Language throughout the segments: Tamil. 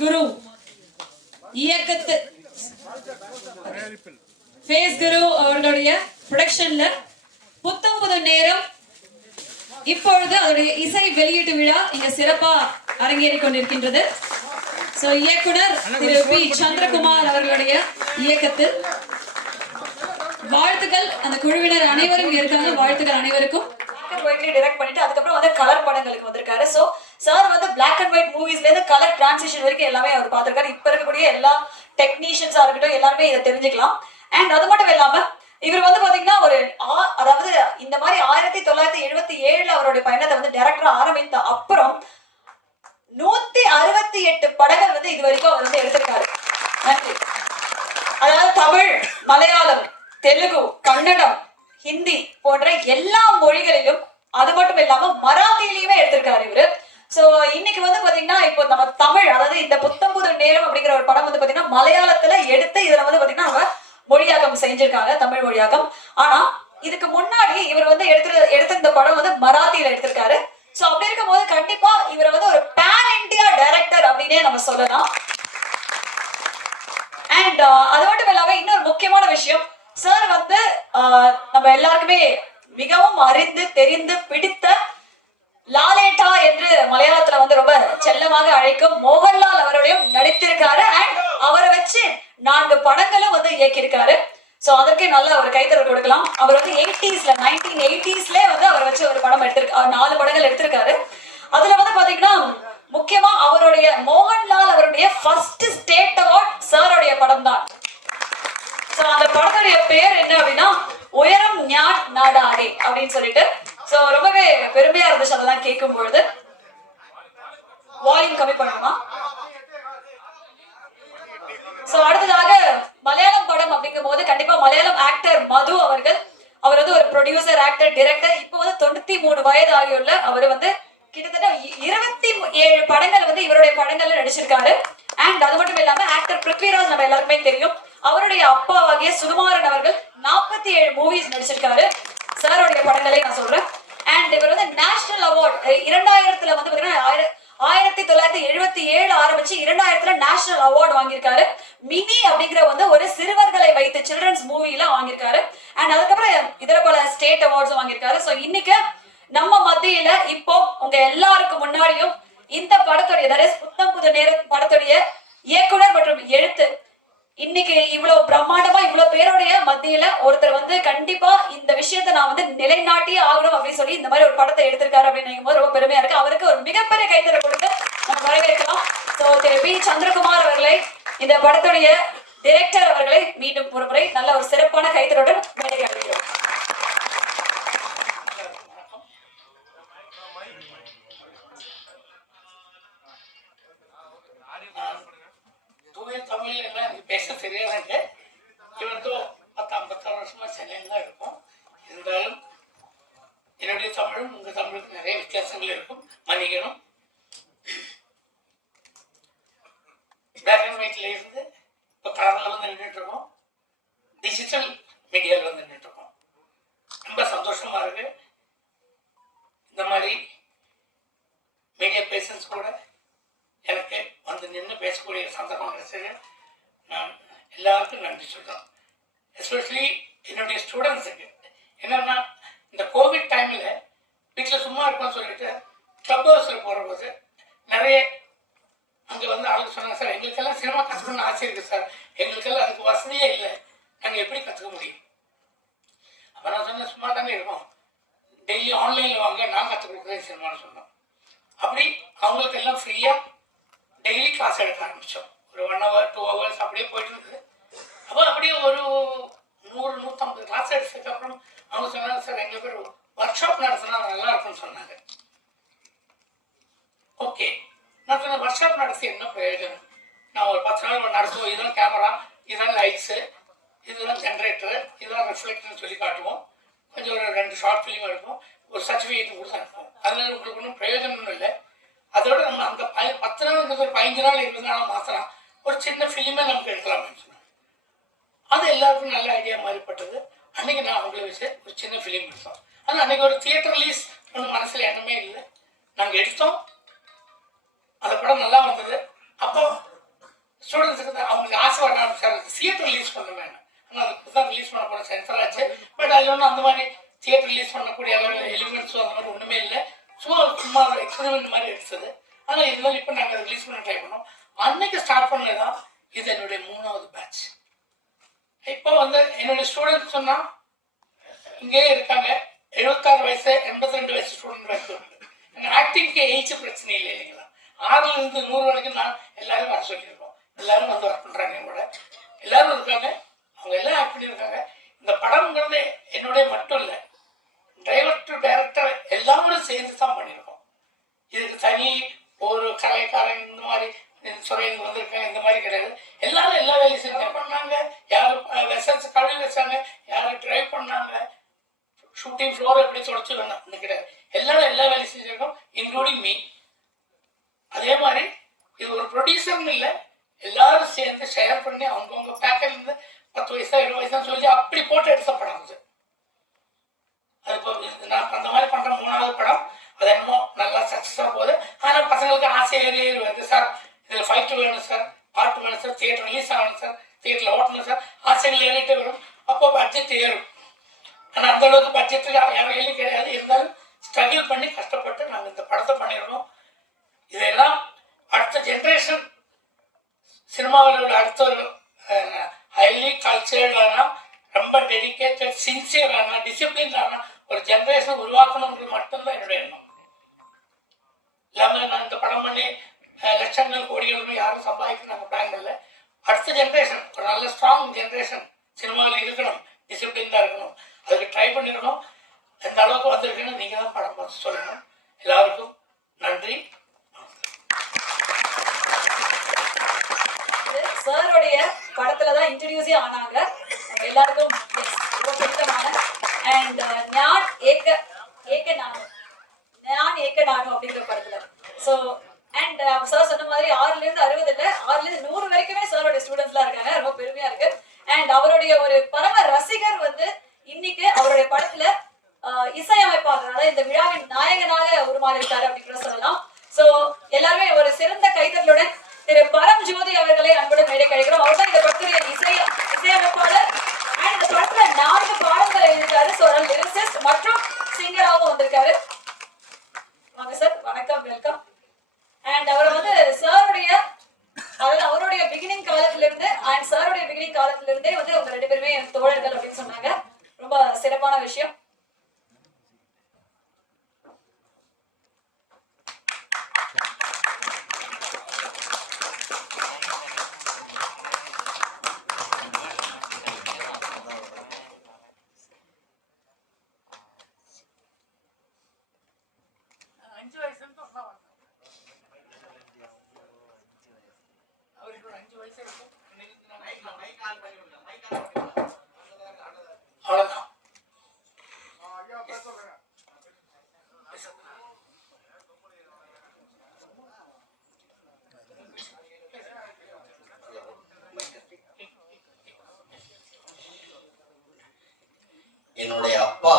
குரு. இயக்கத்து ஃபேஸ் குரு அவர்களுடைய ப்ரொடக்ஷன்ல புத்தம் புது நேரம். இப்பொழுது அதோடைய இசை வெளியீட்டு விழா இங்க சிறப்பா அரங்கேறி கொண்டிருக்கின்றது. சோ இயக்குனர் திரு பி. சந்திரகுமார் அவர்களுடைய இயக்கத்தில் வாழ்த்துக்கள். அந்த குழுவினர் அனைவரும் இருக்காங்க வாழ்த்துக்கள் அனைவருக்கும். டைரக்ட் பண்ணிட்டு அதுக்கப்புறம் வந்து கலர் படங்களுக்கு வந்திருக்காரு. சோ சார் வந்து பிளாக் அண்ட் ஒயிட் மூவிஸ்லேருந்து கலர் டிரான்சிஷன் வரைக்கும் எல்லாமே அவர் பார்த்திருக்காரு. இப்போ இருக்கக்கூடிய எல்லா டெக்னீஷியன்ஸா இருக்கட்டும் எல்லாருமே இதை தெரிஞ்சுக்கலாம். அண்ட் அது மட்டும் இல்லாம இவர் வந்து பாத்தீங்கன்னா ஒரு ஆ- அதாவது இந்த மாதிரி ஆயிரத்தி தொள்ளாயிரத்தி எழுபத்தி ஏழுல அவருடைய பயணத்தை வந்து டைரக்டரா ஆரம்பித்த அப்புறம் நூத்தி அறுபத்தி எட்டு படங்கள் வந்து இது வரைக்கும் அவர் வந்து எடுத்திருக்காரு. நன்றி. அதாவது தமிழ் மலையாளம் தெலுங்கு கன்னடம் ஹிந்தி போன்ற எல்லா மொழிகளிலும் அது மட்டும் இல்லாம மராத்தியிலயுமே எடுத்திருக்காரு இவரு. சோ இன்னைக்கு வந்து பாத்தீங்கன்னா இப்போ நம்ம தமிழ் அதாவது இந்த புத்தம் புது நேரம் அப்படிங்கிற ஒரு படம் வந்து பாத்தீங்கன்னா மலையாளத்துல எடுத்து இதுல வந்து பாத்தீங்கன்னா அவங்க மொழியாக்கம் செஞ்சிருக்காங்க தமிழ் மொழியாக்கம். ஆனா இதுக்கு முன்னாடி இவர் வந்து எடுத்து எடுத்திருந்த படம் வந்து மராத்தியில எடுத்திருக்காரு. சோ அப்படி இருக்கும்போது கண்டிப்பா இவரை வந்து ஒரு பேன் இந்தியா டைரக்டர் அப்படின்னே நம்ம சொல்லலாம். அண்ட் uh, அது மட்டும் இல்லாம இன்னொரு முக்கியமான விஷயம். சார் வந்து uh, நம்ம எல்லாருக்குமே மிகவும் அறிந்து தெரிந்து பிடித்த லாலேட்டா என்று மலையாளத்துல வந்து ரொம்ப செல்லமாக அழைக்கும் மோகன்லால் அவருடையும் நடித்திருக்காரு. அண்ட் அவரை வச்சு நான்கு படங்களும் வந்து இயக்கியிருக்காரு. ஸோ அதற்கே நல்ல ஒரு கைத்தறி கொடுக்கலாம். அவர் வந்து எயிட்டிஸ்ல நைன்டீன் எயிட்டிஸ்ல வந்து அவரை வச்சு ஒரு படம் எடுத்திருக்காரு நாலு படங்கள் எடுத்திருக்காரு. அதுல வந்து பாத்தீங்கன்னா முக்கியமா அவருடைய மோகன்லால் அவருடைய ஃபர்ஸ்ட் ஸ்டேட் அவார்ட் சாருடைய படம் தான் சோ அந்த படத்துடைய பேர் என்ன அப்படின்னா உயரம் ஞான் நாடாடே அப்படின்னு சொல்லிட்டு சோ ரொம்பவே பெருமையா இருந்துச்சு அதெல்லாம் கேட்கும் பொழுது வால்யூம் கம்மி பண்ணுமா சோ அடுத்ததாக மலையாளம் படம் அப்படிங்கும் போது கண்டிப்பா மலையாளம் ஆக்டர் மது அவர்கள். அவர் வந்து ஒரு ப்ரொடியூசர் ஆக்டர் டிரெக்டர் இப்போ வந்து தொண்ணூத்தி மூணு வயது ஆகியுள்ள அவர் வந்து கிட்டத்தட்ட இருபத்தி ஏழு படங்கள் வந்து இவருடைய படங்கள்ல நடிச்சிருக்காரு. அண்ட் அது மட்டும் இல்லாம ஆக்டர் பிருத்விராஜ் நம்ம எல்லாருக்குமே தெரியும். அவருடைய அப்பாவாகிய சுகுமாரன் அவர்கள் நாற்பத்தி ஏழு மூவிஸ் நடிச்சிருக்காரு. சாருடைய படங்களை நான் சொல்றேன். அண்ட் இவர் வந்து நேஷனல் அவார்ட் இரண்டாயிரத்துல வந்து பாத்தீங்கன்னா ஆயிரத்தி தொள்ளாயிரத்தி எழுபத்தி ஏழு ஆரம்பிச்சு இரண்டாயிரத்துல நேஷனல் அவார்டு வாங்கியிருக்காரு. மினி அப்படிங்கிற வந்து ஒரு சிறுவர்களை வைத்து சில்ட்ரன்ஸ் மூவில வாங்கியிருக்காரு. அண்ட் அதுக்கப்புறம் இதர பல ஸ்டேட் அவார்ட்ஸும் வாங்கியிருக்காரு. ஸோ இன்னைக்கு நம்ம மத்தியில இப்போ உங்க எல்லாருக்கும் முன்னாடியும் இந்த படத்துடைய that புத்தம் புது நேர படத்துடைய இயக்குனர் மற்றும் எழுத்து இன்னைக்கு இவ்வளவு பிரம்மாண்டமா இவ்வளவு பேருடைய மத்தியில ஒருத்தர் வந்து கண்டிப்பா இந்த விஷயத்தை நான் வந்து நிலைநாட்டியே ஆகணும் அப்படின்னு சொல்லி இந்த மாதிரி ஒரு படத்தை எடுத்திருக்காரு அப்படின்னு நினைக்கும் போது ரொம்ப பெருமையா இருக்கு. அவருக்கு ஒரு மிகப்பெரிய கைத்தற கொடுத்து நம்ம வரவேற்கலாம். So Thiru P. சந்திரகுமார் அவர்களை இந்த படத்துடைய டிரெக்டர் அவர்களை மீண்டும் ஒரு முறை நல்ல ஒரு சிறப்பான கைத்தறுடன் எல்லாம் எனக்கு பேச தெரியாதுங்க பத்து ஐம்பத்தாறு வருஷமாக சென்னையில் தான் இருக்கும். இருந்தாலும் என்னுடைய தமிழும் உங்கள் தமிழுக்கு நிறைய வித்தியாசங்கள் இருக்கும். மன்னிக்கணும். பிளாக் அண்ட் ஒயிட்ல இருந்து இப்போ கலரில் வந்து நின்றுட்டு இருக்கோம். டிஜிட்டல் மீடியாவில் வந்து நின்றுட்டு இருக்கோம். ரொம்ப சந்தோஷமாக இருக்கு. இந்த மாதிரி மீடியா பேசன்ஸ் கூட எனக்கு வந்து நின்று பேசக்கூடிய சந்தர்ப்பம் கிடைச்சது. எல்லாருக்கும் நன்றி சொல்கிறேன் எஸ்பெஷலி என்னுடைய ஸ்டூடெண்ட்ஸுக்கு என்னன்னா இந்த கோவிட் டைமில் வீட்டில் சும்மா இருக்கோம்னு சொல்லிட்டு கிளப் ஹவுஸில் போகிறபோது நிறைய அங்கே வந்து ஆளுக்கு சொன்னாங்க சார் எங்களுக்கெல்லாம் சினிமா கற்றுக்கணும்னு ஆசை இருக்குது சார் எங்களுக்கெல்லாம் அதுக்கு வசதியே இல்லை நாங்கள் எப்படி கற்றுக்க முடியும் அப்போ நான் சொன்னேன் சும்மா தானே இருக்கோம் டெய்லி ஆன்லைனில் வாங்க நான் கற்றுக் கொடுக்குறேன் சினிமான்னு சொன்னோம் அப்படி அவங்களுக்கு எல்லாம் ஃப்ரீயாக டெய்லி கிளாஸ் எடுக்க ஆரம்பித்தோம் ஒரு ஒன் ஹவர் டூ ஹவர்ஸ் அப்படியே போயிட்டு இருந்தது அப்போ அப்படியே ஒரு நூறு நூற்றம்பது கிளாஸ் எடுத்ததுக்கப்புறம் அவங்க சொன்னாங்க சார் எங்களுக்கு ஒரு ஒர்க் ஷாப் நடத்தினா நல்லா இருக்கும்னு சொன்னாங்க ஓகே நான் சொன்ன ஒர்க் ஷாப் நடத்தி என்ன பிரயோஜனம் நான் ஒரு பத்து நாள் நடத்துவோம் இதுதான் கேமரா இதுதான் லைட்ஸு இதுதான் ஜென்ரேட்டர் இதுதான் ரிஃப்ளெக்டர்னு சொல்லி காட்டுவோம் கொஞ்சம் ஒரு ரெண்டு ஷார்ட் ஃபிலிம் எடுப்போம் ஒரு சர்டிஃபிகேட் கொடுத்து அனுப்புவோம் அதனால உங்களுக்கு ஒன்றும் பிரயோஜனம் இல்லை அதோட நம்ம அந்த ப- பத்து நாள் இருந்தது ஒரு பதினஞ்சு நாள் இருபது நாள் மாற்றலாம் ஒரு சின்ன ஃபிலிமே நமக்கு எடுக்கலாம்னு சொன்னாங்க அது எல்லாருக்கும் நல்ல ஐடியா மாறிப்பட்டது அன்னைக்கு நான் அவங்கள வச்சு ஒரு சின்ன ஃபிலிம் எடுத்தோம் ஆனால் அன்னைக்கு ஒரு தியேட்டர் ரிலீஸ் ஒன்றும் மனசில் எண்ணமே இல்லை நாங்கள் எடுத்தோம் அந்த படம் நல்லா வந்தது அப்போ ஸ்டூடெண்ட்ஸுக்கு அவங்களுக்கு ஆசை வர ஆரம்பிச்சாரு தியேட்டர் ரிலீஸ் பண்ணுவேன் ஆனால் அது புதுசாக ரிலீஸ் பண்ண போகிற சென்சர் ஆச்சு பட் அதில் ஒன்றும் அந்த மாதிரி தியேட்டர் ரிலீஸ் பண்ணக்கூடிய அளவில் எலிமெண்ட்ஸும் அந்த மாதிரி ஒன்றுமே இல்லை சும்மா சும்மா எக்ஸ்பெரிமெண்ட் மாதிரி எடுத்தது ஆனால் இருந்தாலும் இப்போ நாங்கள் ரிலீஸ் பண்ண ட்ரை பண்ணோம். அன்னைக்கு ஸ்டார்ட் பண்ணது தான் இது என்னுடைய மூணாவது பேட்ச் இப்போ வந்து என்னுடைய ஸ்டூடெண்ட்ஸ் சொன்னால் இங்கேயே இருக்காங்க. எழுபத்தாறு வயசு எண்பத்தி ரெண்டு வயசு ஸ்டூடெண்ட் வரைக்கும் இருக்கு. ஆக்டிங்க்கு ஏஜ் பிரச்சனை இல்லை இல்லைங்களா? ஆறுல இருந்து நூறு வரைக்கும் நான் எல்லாரும் வர சொல்லியிருக்கோம். எல்லாரும் வந்து ஒர்க் பண்ணுறாங்க கூட. எல்லாரும் இருக்காங்க. அவங்க எல்லாம் ஆக்ட் பண்ணியிருக்காங்க. இந்த படம்ங்கிறது என்னுடைய மட்டும் இல்லை டிரைவர் டு டைரக்டர் எல்லாரும் சேர்ந்து தான் பண்ணியிருக்கோம். இதுக்கு தனி ஒரு கலைக்காரன் இந்த மாதிரி சுரையில் வந்திருக்காங்க இந்த மாதிரி கிடையாது. எல்லாரும் எல்லா வேலையும் செஞ்சு பண்ணாங்க. யாரும் வெசல்ஸ் கழுவி வச்சாங்க யாரும் ட்ரைவ் பண்ணாங்க ஷூட்டிங் ஃப்ளோர் எப்படி தொடச்சு வேணாம் கிடையாது. எல்லாரும் எல்லா வேலையும் செஞ்சிருக்கோம் இன்க்ளூடிங் மீ அதே மாதிரி இது ஒரு ப்ரொடியூசர்னு இல்லை எல்லாரும் சேர்ந்து ஷேர் பண்ணி அவங்கவுங்க பேக்கர்லேருந்து பத்து வயசா இருபது வயசா சொல்லி அப்படி போட்டு எடுத்த படம் அது. அது இப்போ நான் அந்த மாதிரி பண்ணுற மூணாவது படம் அது என்னமோ நல்லா சக்ஸஸாக போகுது. ஆனால் பசங்களுக்கு ஆசை ஏறி ஏறி வருது சார் இதில் ஃபைட் வேணும் சார் பாட்டு வேணும் சார் தியேட்டர் ரிலீஸ் ஆகணும் சார் தியேட்டரில் ஓட்டணும் சார் ஆசைகள் ஏறிட்டே வரும். அப்போ பட்ஜெட் ஏறும். ஆனால் அந்த அளவுக்கு பட்ஜெட் யாரையும் கிடையாது. இருந்தாலும் ஸ்ட்ரகிள் பண்ணி கஷ்டப்பட்டு நாங்கள் இந்த படத்தை பண்ணிடுறோம் இதெல்லாம் அடுத்த ஜென்ரேஷன் சினிமாவில் உள்ள அடுத்த ஒரு ஹைலி கல்ச்சர்டான ரொம்ப டெடிக்கேட்டட் சின்சியரான டிசிப்ளினான ஒரு ஜென்ரேஷன் உருவாக்கணுங்கிறது மட்டும்தான் என்னுடைய எண்ணம். இல்லாமல் நான் படம் பண்ணி லட்சங்கள் கோடிகள் யாரும் சம்பாதிக்கிறாங்க நாங்கள் அடுத்த ஜென்ரேஷன் ஒரு நல்ல ஸ்ட்ராங் ஜென்ரேஷன் சினிமாவில் இருக்கணும். டிசிப்ளின்டாக இருக்கணும். அதுக்கு ட்ரை பண்ணிடணும் எந்த அளவுக்கு வந்திருக்குன்னு நீங்கள் தான் படம் பார்த்து சொல்லணும். எல்லாருக்கும் நன்றி. சாரோடைய படத்துல தான் இன்ட்ரடியூஸே ஆனாங்க. எல்லாருக்கும் ரொம்ப பிடித்தமான அண்ட் ஞான் uh, ஏக்க ஏக்க நான் ஏக்க நானு அப்படிங்கிற படத்துல. ஸோ அண்ட் சார் சொன்ன மாதிரி ஆறுல இருந்து அறுபது இல்ல ஆறுல இருந்து நூறு வரைக்குமே சாரோட ஸ்டூடெண்ட்ஸ்லாம் இருக்காங்க ரொம்ப பெருமையா இருக்கு. அண்ட் அவருடைய ஒரு பரம ரசிகர் வந்து இன்னைக்கு அவருடைய படத்துல uh, ஆஹ், இசையமைப்பாளர் இந்த விழாவின் நாயகனாக உருமாறி இருக்காரு அப்படின்னு சொல்லலாம். சோ எல்லாருமே ஒரு சிறந்த கைதட்டலுடன் திரு பரம் ஜோதி அவர்களை அன்புடன் மேடை கழிக்கிறோம். அவர் தான் இந்த படத்துடைய இசை இசையமைப்பாளர் அண்ட் இந்த படத்துல நான்கு பாடங்கள் எழுதியிருக்காரு. சோ லிரிசிஸ்ட் மற்றும் சிங்கராகவும் வந்திருக்காரு. வாங்க சார் வணக்கம் வெல்கம் அண்ட் அவர் வந்து சாருடைய அதாவது அவருடைய பிகினிங் காலத்துல இருந்து அண்ட் சாருடைய பிகினிங் காலத்துல இருந்தே வந்து அவங்க ரெண்டு பேருமே தோழர்கள் அப்படின்னு சொன்னாங்க. ரொம்ப சிறப்பான விஷயம் அஞ்சு வயசுன்னு அம்மா வந்தாங்க அவருக்கு ஒரு அஞ்சு வயசு இருக்கும் அவ்வளோதான் என்னுடைய அப்பா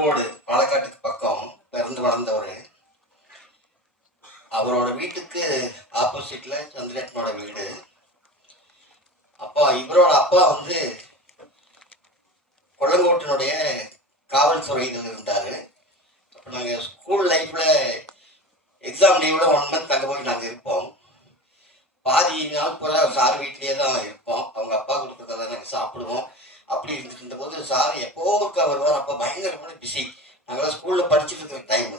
கொல்லங்கோடு பாலக்காட்டுக்கு பக்கம் பிறந்து வளர்ந்தவர். அவரோட வீட்டுக்கு ஆப்போசிட்டில் சந்திரேட்டனோட வீடு. அப்பா இவரோட அப்பா வந்து கொல்லங்கோட்டினுடைய காவல்துறையில் இருந்தார். அப்போ நாங்கள் ஸ்கூல் லைஃப்பில் எக்ஸாம் லீவில் ஒன் மந்த் அங்கே போய் நாங்கள் இருப்போம். பாதி நாள் பூரா சார் வீட்லேயே தான் இருப்போம். அவங்க அப்பா கொடுக்குறதெல்லாம் நாங்கள் சாப்பிடுவோம். அப்படி இருந்துட்டு இருந்தபோது சார் எப்போ ஒருக்கா வருவார் அப்போ பயங்கரமான பிஸி. நாங்களாம் ஸ்கூலில் படிச்சுட்டு இருக்கிற டைம்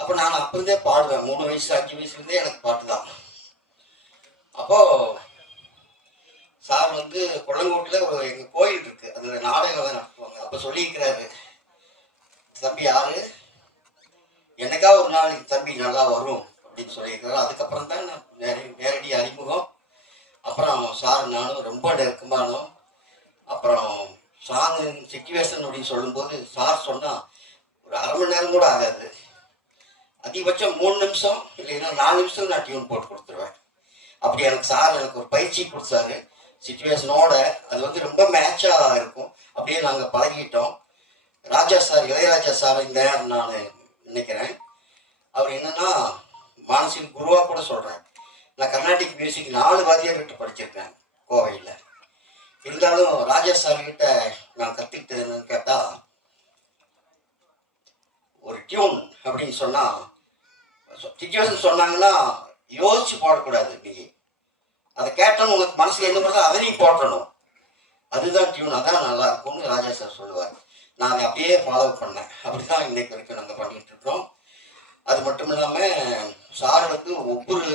அப்போ நான் அப்போ இருந்தே பாடுவேன். மூணு வயசு அஞ்சு வயசுலேருந்தே எனக்கு பாட்டு தான். அப்போது சார் வந்து குளங்கோட்டில் ஒரு எங்கள் கோயில் இருக்குது அதில் நாடகம் நடத்துவாங்க. அப்போ சொல்லியிருக்கிறாரு. தம்பி யாரு? என்னைக்கா ஒரு நாள் தம்பி நல்லா வரும்? அப்படின்னு சொல்லியிருக்கிறாரு. அதுக்கப்புறம் தான் நான் நேரடி அறிமுகம். அப்புறம் சார் நானும் ரொம்ப நெருக்கமானோம். அப்புறம் சாங் சிச்சுவேஷன் அப்படின்னு சொல்லும்போது சார் சொன்னால் ஒரு அரை மணி நேரம் கூட ஆகாது. அதிகபட்சம் மூணு நிமிஷம் இல்லைன்னா நாலு நிமிஷம் நான் டியூன் போட்டு கொடுத்துருவேன். அப்படி எனக்கு சார் எனக்கு ஒரு பயிற்சி கொடுத்தாரு. சுச்சுவேஷனோட அது வந்து ரொம்ப மேட்சாக இருக்கும். அப்படியே நாங்கள் பழகிட்டோம். ராஜா சார் இளையராஜா சார் இந்த நேரம் நான் நினைக்கிறேன். அவர் என்னன்னா மானசிக குருவாக கூட சொல்கிறேன் நான் கர்நாடிக் மியூசிக் நாலு வாத்தியார் விட்டு படிச்சிருக்கேன் கோவையில். இருந்தாலும் ராஜா சார் கிட்ட நான் கற்றுக்கிட்டதுன்னு கேட்டால் ஒரு டியூன் அப்படின்னு சொன்னால் சுச்சுவேஷன் சொன்னாங்கன்னா யோசிச்சு போடக்கூடாது நீ. அதை கேட்டோன்னு உங்களுக்கு மனசுல என்ன பண்ணுறதோ அதை நீ போட்டணும் அதுதான் டியூன் அதான் நல்லா இருக்கும்னு ராஜா சார் சொல்லுவார். நான் அதை அப்படியே ஃபாலோ பண்ணேன். அப்படிதான் இன்னைக்கு வரைக்கும் நாங்கள் பண்ணிட்டு இருக்கோம் அது மட்டும் இல்லாமல் சார் வந்து ஒவ்வொரு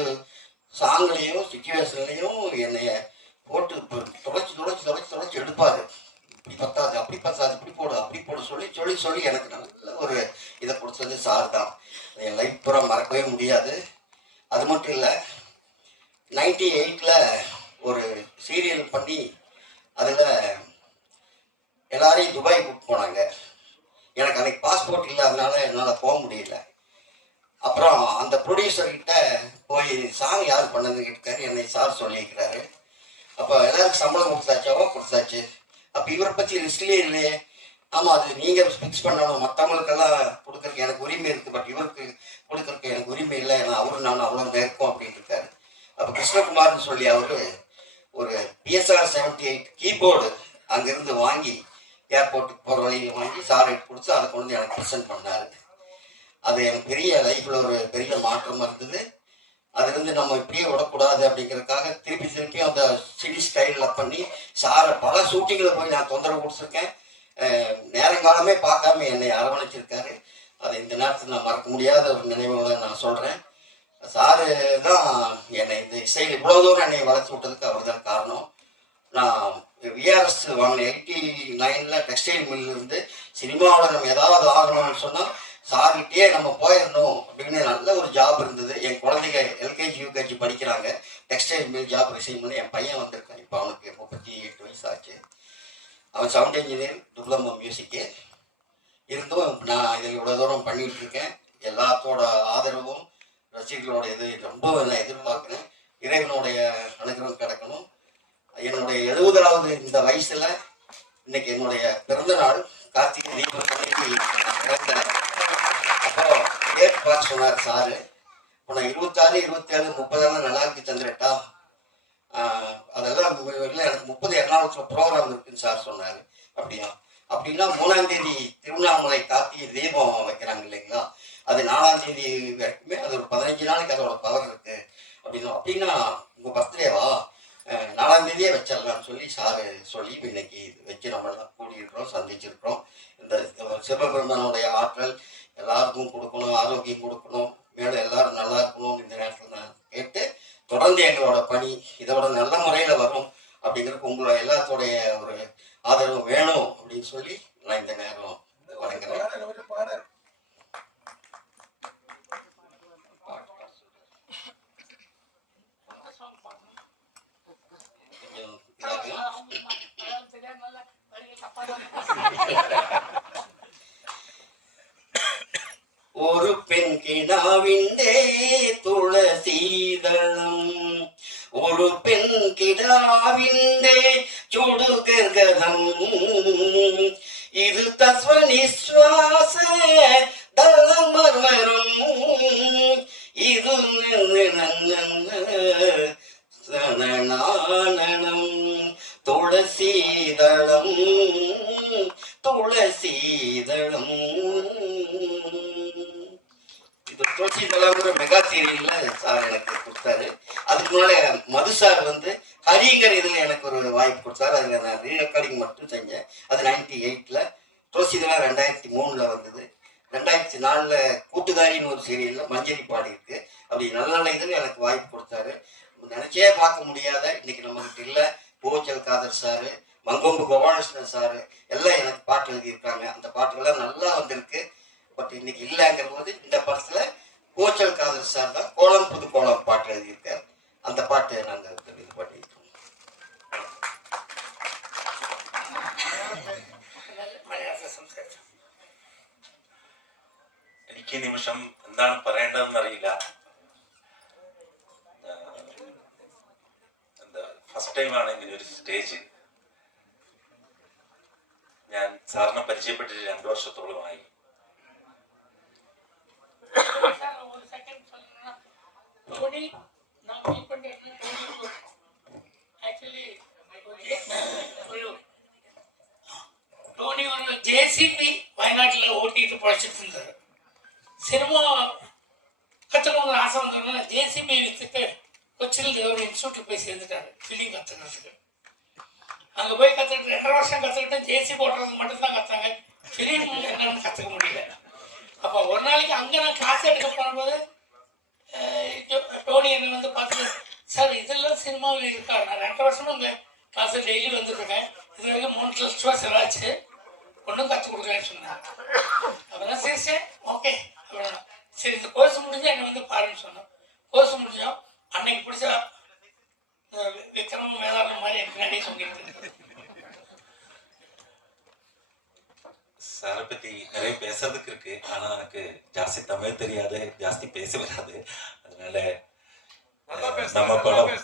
சாங்லேயும் சுச்சுவேஷன்லேயும் என்னைய போட்டு தொலைச்சு தொலைச்சு தொலைச்சு தொலைச்சு எடுப்பார். இப்படி பத்தாது அப்படி பத்தாது இப்படி போடு அப்படி போடு சொல்லி சொல்லி சொல்லி எனக்கு நல்ல ஒரு இதை கொடுத்தது சார் தான். என் லைஃப் பூரா மறக்கவே முடியாது. அது மட்டும் இல்லை நைன்டி எயிட்டில் ஒரு சீரியல் பண்ணி அதில் எல்லாரையும் துபாய் புக் போனாங்க. எனக்கு அன்னைக்கு பாஸ்போர்ட் இல்லாதனால என்னால் போக முடியல. அப்புறம் அந்த ப்ரொடியூசர்கிட்ட போய் சாங் யார் பண்ணதுன்னு கேட்டார் என்னை சார் சொல்லியிருக்கிறாரு. அப்போ எல்லாருக்கும் சம்பளம் கொடுத்தாச்சாவோ கொடுத்தாச்சு அப்போ இவரை பற்றி லிஸ்ட்லேயே இல்லையே ஆமாம் அது நீங்கள் ஃபிக்ஸ் பண்ணணும் மற்றவங்களுக்கெல்லாம் கொடுக்குறக்கு எனக்கு உரிமை இருக்குது பட் இவருக்கு கொடுக்குறக்கு எனக்கு உரிமை இல்லை ஏன்னா அவரும் நானும் அவ்வளோ நேர்க்கும் அப்படின்னு இருக்காரு அப்போ கிருஷ்ணகுமார்னு சொல்லி அவர் ஒரு பிஎஸ்ஆர் செவன்டி எயிட் கீபோர்டு அங்கேருந்து வாங்கி ஏர்போர்ட்டுக்கு போகிற வழியில் வாங்கி சார் கொடுத்து அதை கொண்டு வந்து எனக்கு ப்ரெசென்ட் பண்ணார் அது எனக்கு பெரிய லைஃப்பில் ஒரு பெரிய மாற்றமாக இருந்தது அதுலேருந்து நம்ம இப்படியே விடக்கூடாது அப்படிங்கிறதுக்காக திருப்பி திருப்பி அந்த சிடி ஸ்டைலில் பண்ணி சாரை பல ஷூட்டிங்கில் போய் நான் தொந்தரவு கொடுத்துருக்கேன். நேரங்காலமே பார்க்காம என்னை அரவணைச்சிருக்காரு. அதை இந்த நேரத்தில் நான் மறக்க முடியாத ஒரு நினைவுகளை நான் சொல்கிறேன் சாரு தான் என்னை இந்த இசையில் இவ்வளோ தூரம் என்னை வளர்த்து விட்டதுக்கு அவர் தான் காரணம். நான் விஆர்எஸ் வாங்கின எயிட்டி நைனில் டெக்ஸ்டைல் மில்லிருந்து சினிமாவில் நம்ம ஏதாவது ஆகணும்னு சொன்னால் சார்கிட்டயே நம்ம போயிடணும் அப்படின்னு நல்ல ஒரு ஜாப் இருந்தது. என் குழந்தைங்க எல்கேஜி யூகேஜி படிக்கிறாங்க. டெக்ஸ்டைல் மில் ஜாப் ரிசீவ் பண்ணி என் பையன் வந்திருக்கான். இப்போ அவனுக்கு முப்பத்தி எட்டு வயசு ஆச்சு அவன் சவுண்ட் இன்ஜினியர் டிப்ளமோ மியூசிக்கு இருந்தும் நான் இதில் இவ்வளோ தூரம் பண்ணிகிட்டு இருக்கேன். எல்லாத்தோட ஆதரவும் ரசிகர்களோட இது ரொம்ப நான் எதிர்பார்க்குறேன். இறைவனுடைய அனுகிரகம் கிடக்கணும். என்னுடைய எழுபதாவது இந்த வயசில் இன்னைக்கு என்னுடைய பிறந்த நாள். கார்த்திகை தீபம் அன்னைக்கு பிறந்தேன் அப்போ டேட் பார்த்து சொன்னார் சாரு? இப்போ நான் இருபத்தாறு இருபத்தேழு முப்பதெல்லாம் நல்லா இருக்கு சந்திரட்டா. அதெல்லாம் இல்லை எனக்கு முப்பது எர்ணாகுளத்தில் ப்ரோக்ராம் இருக்குன்னு சார் சொன்னார். அப்படியா? அப்படின்னா மூணாம் தேதி திருவண்ணாமலை கார்த்திகை தீபம் வைக்கிறாங்க இல்லைங்களா? அது நாலாம் தேதி வரைக்குமே அது ஒரு பதினஞ்சு நாளைக்கு அதோட பவர் இருக்கு. அப்படின்னா அப்படின்னா உங்க பர்த்டேவா நாலாம் தேதியே வச்சிடலாம்னு சொல்லி சாரு சொல்லி இன்னைக்கு வச்சு நம்ம கூடியிருக்கிறோம் சந்திச்சிருக்கிறோம். இந்த சிவபெருமனுடைய ஆற்றல் எல்லாருக்கும் கொடுக்கணும் ஆரோக்கியம் கொடுக்கணும் மேலும் எல்லாரும் நல்லா இருக்கணும் இந்த நேரத்தில் நான் கேட்டு தொடர்ந்து எங்களோட பணி இதோட நல்ல முறையில் வரும் அப்படிங்கிறதுக்கு உங்களோட எல்லாத்தோடைய ஒரு ஆதரவு வேணும் அப்படின்னு சொல்லி நான் இந்த நேரம் வணங்குறேன் கொஞ்சம் இதாகு. ஒரு பெண் கிடாவிண்டே துளசீதளம் ஒரு பெண் கிடாவிண்டே சுடுகர்கதம் இது தஸ்வனிஸ்வாச தளமர்மரம் இது சரணானனம் துளசீதளம் துளசீதளம் இது துளசி தளம்ங்கிற மெகா சீரியல்ல சார் எனக்கு கொடுத்தாரு. அதுக்கு முன்னாடி மது சார் வந்து ஹரிங்கர் இதுல எனக்கு ஒரு வாய்ப்பு கொடுத்தாரு. அதுல நான் ரீரெக்கார்டிங் மட்டும் செஞ்சேன். அது நைன்டி எயிட்ல துளசி தளம் ரெண்டாயிரத்தி மூணுல வந்தது. ரெண்டாயிரத்தி நாலில் கூட்டுகாரின்னு ஒரு சீரியலில் மஞ்சரி பாடி இருக்கு. அப்படி நல்ல நல்ல இதில் எனக்கு வாய்ப்பு கொடுத்தாரு. நினைச்சே பார்க்க முடியாத இன்னைக்கு நம்மகிட்ட இல்லை பூச்சல் காதர் சாரு மங்கொம்பு கோபாலகிருஷ்ணன் சாரு எல்லாம் எனக்கு பாட்டு எழுதியிருக்காங்க அந்த பாட்டுகள்லாம் நல்லா வந்திருக்கு பட் இன்னைக்கு இல்லைங்கிற போது இந்த படத்துல பூச்சல் காதர் சார் தான் கோலம் புது கோலம் பாட்டு எழுதியிருக்காரு அந்த பாட்டு நாங்கள் இது பண்ணியிருக்கோம் മലയാള സംസാരിച്ചു എനിക്ക് ഈ നിമിഷം എന്താണ് പറയേണ്ടതെന്ന് അറിയില്ല ഫസ്റ്റ് ടൈമാണ് ഇങ്ങനെ ഒരു സ്റ്റേജ് ഞാൻ സാറിനെ പരിചയപ്പെട്ടിട്ട് രണ്ടു വർഷത്തോളമായി టోనీ వాళ్ళు జేసీబీ వయనాడులో ఓటీటీ ప్రాజెక్ట్ ఉంటారు సినిమా కథలో ఆసంలో జేసీబీ విత్తితే கொச்சியில் ஒரு இன்ஸ்டியூட்ல போய் சேர்ந்துட்டாரு. ஃபில்லிங் கற்றுக்கிறதுக்கு அங்கே போய் கற்றுக்கிட்டு ரெண்டரை வருஷம் கற்றுக்கிட்டு ஜேசி போடுறது மட்டும்தான் கற்றாங்க ஃபிலிம் என்னன்னு கற்றுக்க முடியல. அப்போ ஒரு நாளைக்கு அங்கே நான் கிளாஸ் எடுக்க போனபோது டோனி என்னை வந்து பார்த்துட்டு சார் இதெல்லாம் சினிமாவில் இருக்கா? நான் ரெண்டரை வருஷமும் உங்கள் கிளாஸ் டெய்லி வந்துருக்கேன் இது வரைக்கும் மூணு லட்ச ரூபா செலவாச்சு ஒன்றும் கற்றுக் கொடுக்கலன்னு சொன்னாங்க அப்பதான் சிரிச்சேன் ஓகே. அப்படின்னா சரி இந்த கோர்ஸ் முடிஞ்சால் என்னை வந்து பாருன்னு சொன்னோம் கோர்ஸ் முடிஞ்சோம். அன்னைக்கு பிடிச்ச விக்ரம வேதாளம் மாதிரி எனக்கு பின்னாடியே சொல்லிட்டு சாரை பத்தி நிறைய பேசுறதுக்கு இருக்கு. ஆனா எனக்கு ஜாஸ்தி தமிழ் தெரியாது. ஜாஸ்தி பேச வராது. அதனால நம்ம படம்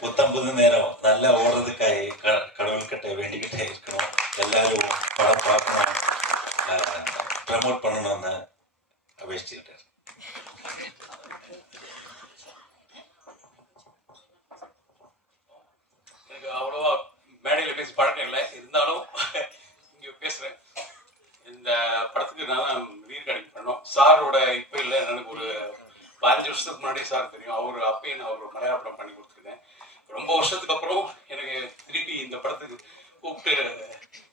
புத்தம் புது நேரம். நல்லா ஓடுறதுக்காக க- கடவுள்கிட்ட வேண்டிக்கிட்டே இருக்கணும். எல்லாரும் படம் பார்க்கணும். ப்ரமோட் பண்ணணும்னு அபேட்சிக்கிட்டார் எனக்கு அவ்வளோவா மேடையில் பேசி பழக்கம் இல்லை. இருந்தாலும் இங்கே பேசுகிறேன் இந்த படத்துக்கு நான் ரீர் கனெக்ட் பண்ணோம் சாரோட இப்போ இல்லை. எனக்கு ஒரு பதினஞ்சு வருஷத்துக்கு முன்னாடி சார் தெரியும். அவர் அப்பயே நான் ஒரு மலையாள படம் பண்ணி கொடுத்துருக்கேன். ரொம்ப வருஷத்துக்கு அப்புறம் எனக்கு திருப்பி இந்த படத்துக்கு கூப்பிட்டு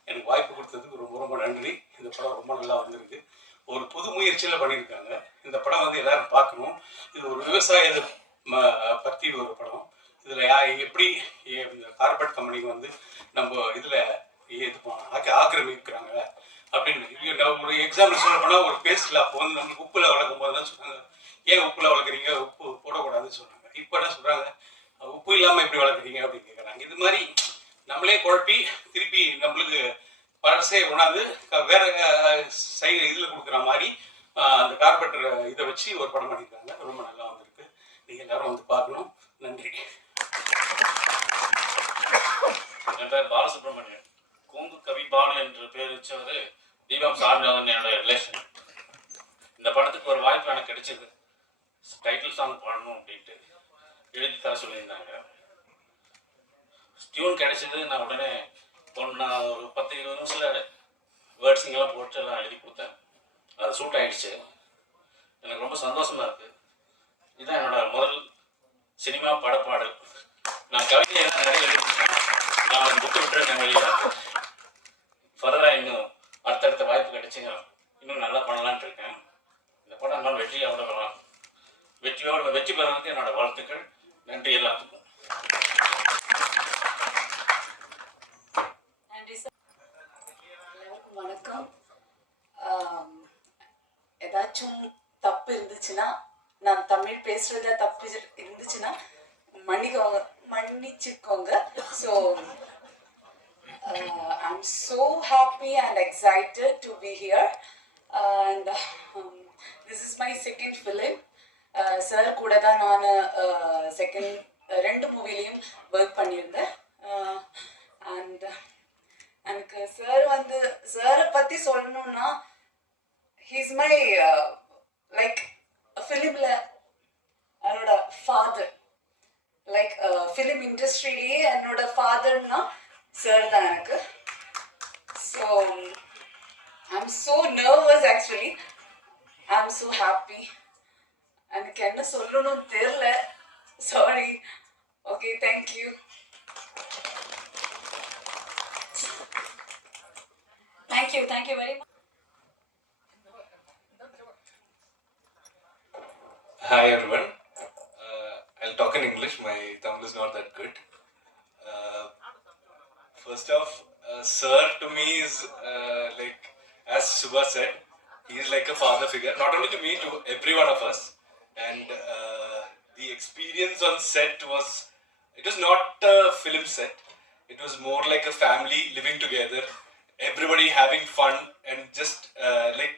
எனக்கு வாய்ப்பு கொடுத்ததுக்கு ரொம்ப ரொம்ப நன்றி. இந்த படம் ரொம்ப நல்லா வந்திருக்கு. ஒரு புது முயற்சியில் பண்ணியிருக்காங்க. இந்த படம் வந்து எல்லாரும் பார்க்கணும். இது ஒரு விவசாய ம- பற்றி ஒரு படம். இதில் யா எப்படி இந்த கார்பரேட் கம்பெனிக்கு வந்து நம்ம இதில் இது ஆக்கி ஆக்கிரமிக்கிறாங்க அப்படின்னு ஒரு எக்ஸாம்பிள் சொல்ல போனால் ஒரு பேஸ்டில் அப்போ வந்து நம்மளுக்கு உப்பில் வளர்க்கும் போது தான் சொன்னாங்க ஏன் உப்பில் வளர்க்குறீங்க உப்பு போடக்கூடாதுன்னு சொன்னாங்க இப்போ என்ன சொல்கிறாங்க உப்பு இல்லாமல் எப்படி வளர்க்குறீங்க அப்படின்னு கேட்குறாங்க இது மாதிரி நம்மளே குழப்பி திருப்பி நம்மளுக்கு பழசே கொண்டாந்து க- வேற சைடு இதில் கொடுக்குற மாதிரி அஹ், அந்த கார்பரேட்டர் இதை வச்சு ஒரு படம் பண்ணியிருக்காங்க ரொம்ப நல்லா வந்திருக்கு நீங்கள் எல்லாரும் வந்து பார்க்கணும் நன்றி. என் பேர் பாலசுப்ரமணியன். கொங்கு கவி பாலு என்ற பேர் வச்சவர் தீபம் சாமிநாதன் என்னோட ரிலேஷன் இந்த படத்துக்கு ஒரு வாய்ப்பு எனக்கு கிடைச்சது டைட்டில் சாங் பாடணும் அப்படின்ட்டு எழுதி தர சொல்லியிருந்தாங்க டியூன் கிடைச்சது நான் உடனே ஒன்று நான் ஒரு பத்து இருபது நிமிஷத்தில் வேர்ட்ஸிங்கெல்லாம் போட்டு எல்லாம் எழுதி கொடுத்தேன் அது சூட் ஆயிடுச்சு எனக்கு ரொம்ப சந்தோஷமா இருக்கு இதுதான் என்னோட முதல் சினிமா படப்பாடல் நான் கவிதை எல்லாம் நிறைய எழுதிருக்கேன் நான் புக்கு விட்டுருக்கேன் வெளியில ஃபர்தராக இன்னும் அடுத்தடுத்த வாய்ப்பு கிடைச்சுங்க இன்னும் நல்லா பண்ணலான்ட்டு இருக்கேன் இந்த படம் நான் வெற்றியோட வரலாம் வெற்றியோட வெற்றி பெறதுக்கு என்னோட வாழ்த்துக்கள் நன்றி எல்லாத்துக்கும் நன்றி சார் எல்லாருக்கும் வணக்கம் ஆம், ஏதாச்சும் தப்பு இருந்துச்சுன்னா நான் தமிழ் பேசுறதுல தப்பு இருந்துச்சுன்னா மன்னிக்கோங்க மன்னிச்சுக்கோங்க. So I'm so happy and excited to be here and this is my second film sir கூட தான் நான் செகண்ட் uh, uh, ரெண்டு மூவிலையும் ஒர்க் பண்ணியிருந்தேன். Uh, அண்ட் எனக்கு சார் வந்து சாரை பற்றி சொல்லணும்னா ஹீஸ் மை லைக் ஃபிலிமில் ஃபாதர் லைக் ஃபிலிம் இண்டஸ்ட்ரியிலேயே என்னோட ஃபாதர்னா சார் தான் எனக்கு. So I am so nervous actually I am so happy எனக்கு என்ன சொல்லணும்னு தெரில sorry okay thank you thank you thank you very much Hi everyone. I'll talk in English. My Tamil is not that good. Uh, first off, uh, sir to me is uh, like, as Subha said, he is like a father figure. Not only to me, to every one of us. And uh, the experience on set was, it was not a film set. It was more like a family living together. Everybody having fun and just uh, like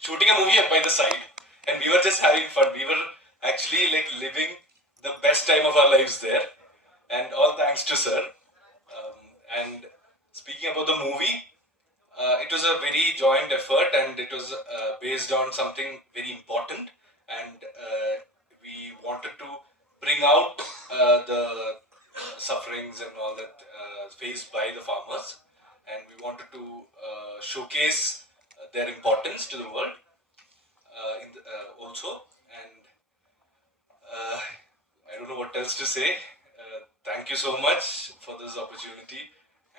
shooting a movie by the side and we were just having fun we were actually like living the best time of our lives there. And all thanks to sir. Um, and speaking about the movie uh, it was a very joint effort and it was uh, based on something very important. And uh, we wanted to bring out uh, the sufferings and all that uh, faced by the farmers. And we wanted to uh, showcase their importance to the world uh, in the, uh, also uh, I don't know what else to say. Uh, thank you so much for this opportunity,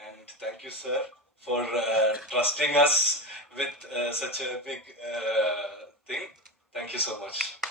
and thank you, sir, for uh, trusting us with uh, such a big thing. Thank you so much.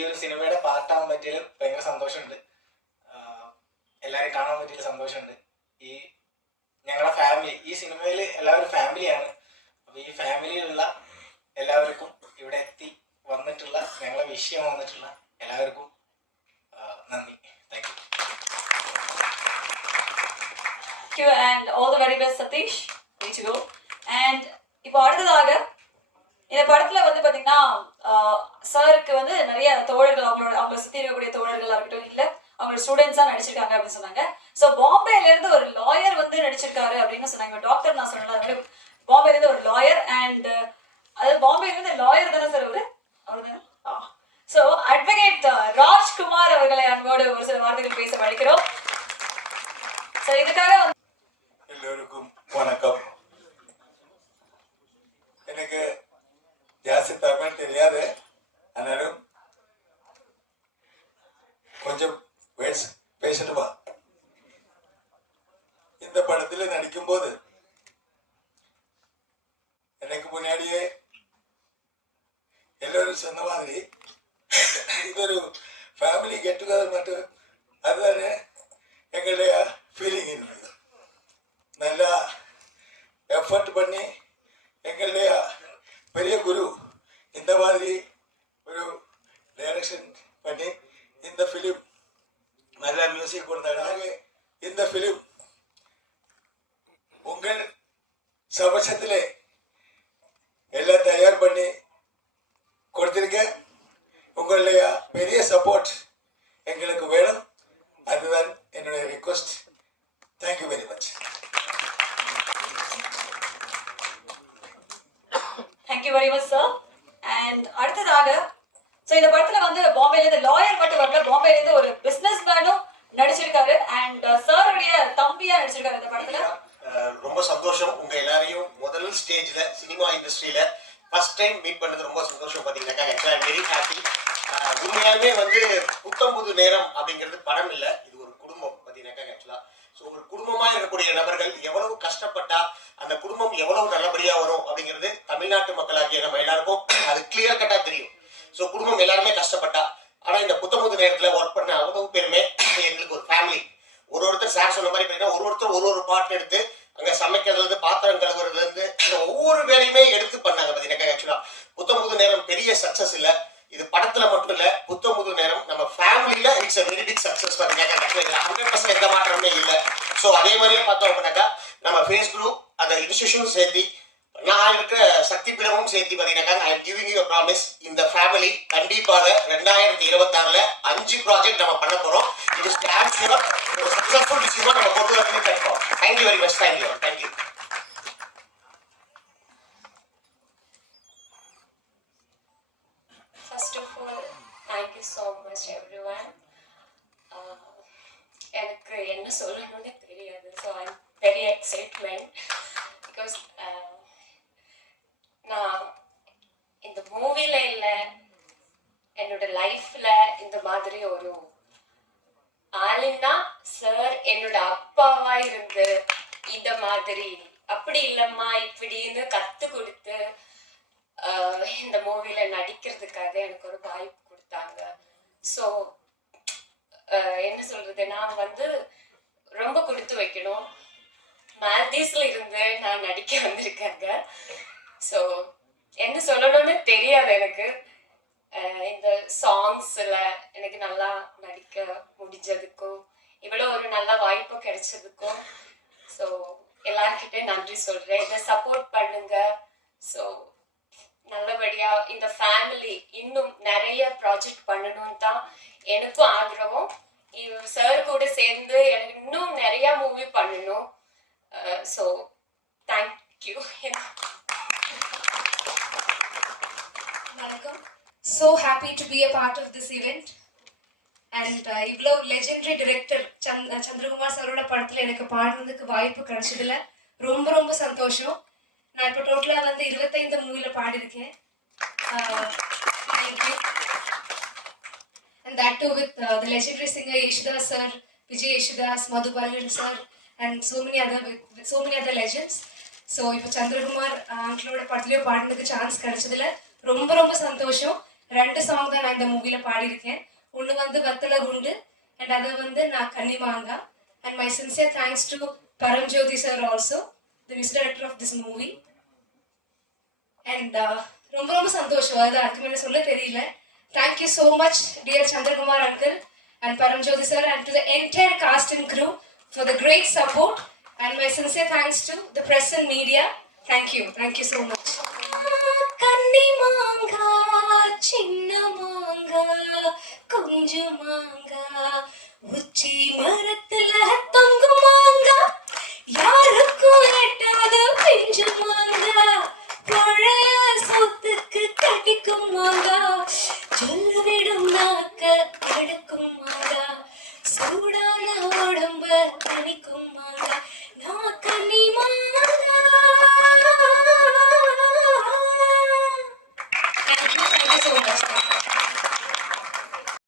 ഒരു സിനിമയുടെ പാർട്ടാവാൻ പറ്റിയതിൽ ഭയങ്കര സന്തോഷമുണ്ട് ആഹ് എല്ലാവരെയും കാണാൻ പറ്റിയതിൽ സന്തോഷമുണ്ട് ഈ ഞങ്ങളുടെ ഫാമിലി ഈ സിനിമയിൽ എല്ലാവരും ഫാമിലിയാണ് അപ്പോൾ ഈ ഫാമിലിയിലുള്ള എല്ലാവർക്കും ഇവിടെ എത്തി വന്നിട്ടുള്ള ഞങ്ങളെ വിഷയം വന്നിട്ടുള്ള എല്ലാവർക്കും ആഹ് നന്ദി thank you thank you and all the very best Satish reach go and இப்போ அடுத்ததாக இந்த படத்துல வந்து பாத்தீங்கன்னா சாருக்கு வந்து நிறைய தோழர்கள் அவங்களோட அவங்கள சுத்தி இருக்கக்கூடிய தோழர்களா இருக்கட்டும் இல்ல அவங்களோட ஸ்டூடெண்ட்ஸா நடிச்சிருக்காங்க அப்படின்னு சொன்னாங்க. ஸோ பாம்பேல இருந்து ஒரு லாயர் வந்து நடிச்சிருக்காரு அப்படின்னு சொன்னாங்க. டாக்டர் நான் சொன்னேன் அது மாதிரி பாம்பேல இருந்து ஒரு லாயர் அண்ட் அது பாம்பேல இருந்து லாயர் தானே சார் அவரு? அவர் தானே ஸோ அட்வொகேட் ராஜ்குமார் அவர்களை அன்போடு ஒரு சில வார்த்தைகள் பேச வழிக்கிறோம் ஸோ இதுக்காக சார் சொன்ன மாதிரி பார்த்தீங்கன்னா ஒரு ஒருத்தர் ஒரு ஒரு பாட்டு எடுத்து அங்க சமைக்கிறதுல இருந்து பாத்திரம் கழுவுறதுல இருந்து ஒவ்வொரு வேலையுமே எடுத்து பண்ணாங்க பார்த்தீங்கன்னா ஆக்சுவலா புத்தம் புது நேரம் பெரிய சக்சஸ் இல்ல. இது படத்துல மட்டும் இல்ல புத்தம் புது நேரம் நம்ம ஃபேமிலியில it's a very big success பார்த்தீங்கன்னா ஹண்ட்ரட் பர்சன்ட் எந்த மாற்றமே இல்லை. ஸோ அதே மாதிரியே பார்த்தோம் அப்படின்னாக்கா நம்ம ஃபேஸ் குரூப் அந்த இன்ஸ்டியூஷனும் சேர்த்து நான் இருக்கிற சக்தி பீடமும் சேர்த்து பார்த்தீங்கன்னாக்கா ஐ கிவிங் யூ ப்ராமிஸ் இந்த ஃபேமிலி கண்டிப்பாக ரெண்டாயிரத்தி இருபத்தாறுல அஞ்சு ப்ராஜெக்ட் நம்ம பண்ண போறோம். இது ஸ்டாண்ட் ஷூர் ஒரு சக்சஸ்ஃபுல் விஷயமா நம்ம கொண்டு வரணும் கண்டிப்போம் thank you very much thank you thank you First of all, thank you so much everyone. Uh, எனக்கு என்ன சொல்லணும்னு தெரியாது. So I'm very excitement because கூட சேர்ந்து எனக்கு இன்னும் நிறைய மூவி பண்ணணும். Uh, ஸோ தேங்க்யூ வணக்கம். So happy to be a part of this event and இவ்வளோ லெஜெண்டரி டிரெக்டர் சந்த் சந்திரகுமார் சாரோட படத்தில் எனக்கு பாடுறதுக்கு வாய்ப்பு கிடைச்சதுல ரொம்ப ரொம்ப சந்தோஷம். நான் இப்போ டோட்டலாக வந்து இருபத்தைந்து மூவியில் பாடியிருக்கேன். Thank you and that too with the legendary singer Yesudas sir Vijay Yesudas Madhubalan sir and so many other with so many other legends so இப்போ சந்திரகுமார் அங்கிளோட படத்துலயும் பாடினதுக்கு சான்ஸ் கிடைச்சதுல ரொம்ப ரொம்ப சந்தோஷம். ரெண்டு சாங் தான் நான் இந்த மூவில பாடியிருக்கேன். ஒன்று வந்து வத்தல குண்டு அண்ட் அதை வந்து நான் கன்னிமாங்கா and my sincere thanks to Paramjyoti sir also the miss director of this movie and ரொம்ப ரொம்ப சந்தோஷம். அது அதுக்கு மேலே சொல்ல தெரியல. Thank you so much dear Chandrakumar uncle and Paramjyoti sir and to the entire cast and crew for the great support and my sincere thanks to the press and media. Thank you. Thank you so much. கன்னி மாங்கா சின்ன தூங்கிவிடும் நாக்க தடுக்கும் மாடா. சூடான உடம்ப தணிக்கும் மாடா. நாக்க நீ